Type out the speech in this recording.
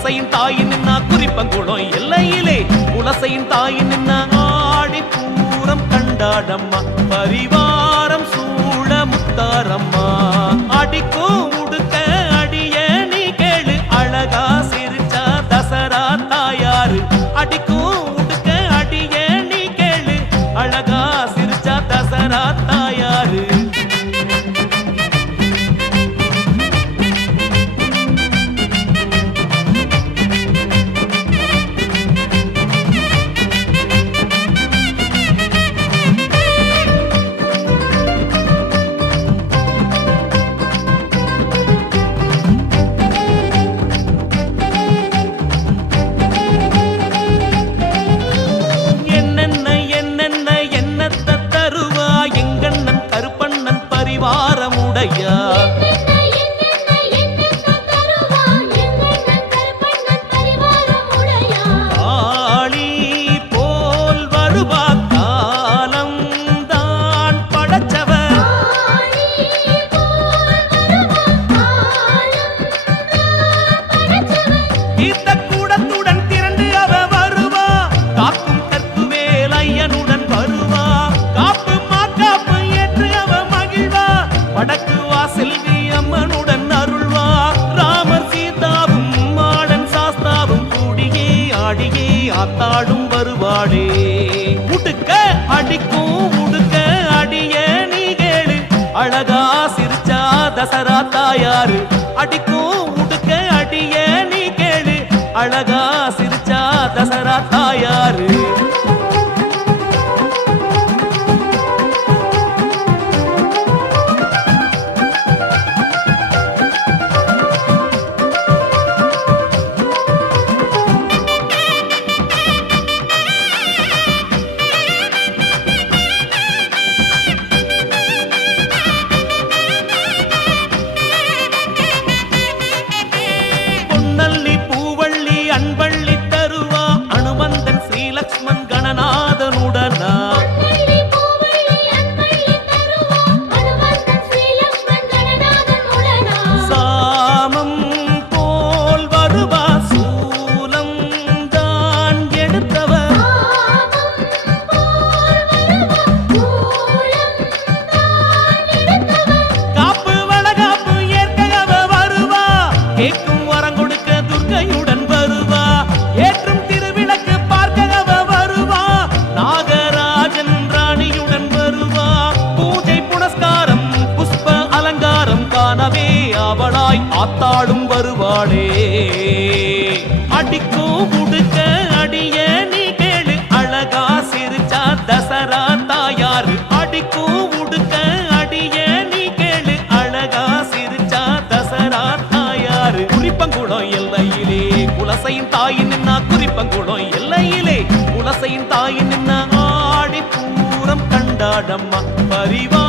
குலசையின் தாயின் நின்னா குறிப்பங்குளம் எல்லையிலே குலசையின் தாயின் நின்னா ஆடி பூரம் கண்டாடம்மா பரிவாரம் சூழ முத்தாரம்மா அடிக்கும் உடுக்க அடிய நீ கேளு அழகா சிரிச்சா தசரா தாயாரு அடிக்கும் உடுக்க அடிய நீ கேளு அழகா சிரிச்சா தசரா தாயாரு ஆத்தாடும் வருவாளே உடுக்க அடிக்கும் உடுக்க அடிய நீ கேளு அழகா சிரிச்சா தசரா தாயாரு அடிக்கும் உடுக்க அடிய நீ கேளு அழகா சிரிச்சா தசரா தாயாரு ஆத்தாடும் வருவாளே அடிக்கும் உடுக்க அடிய நீ கேளு அழகா சிரிச்சா தசரா தாயாரு அடிக்கும் உடுக்க அடிய நீ கேளு அழகா சிரிச்சா தசரா தாயாரு குறிப்பங்குளம் எல்லையிலே குலசையின் தாயின் நின்னா குறிப்பங்குளம் எல்லையிலே குலசையின் தாயின் நின்னா ஆடி பூரம் கண்டாடம்மா பரிவா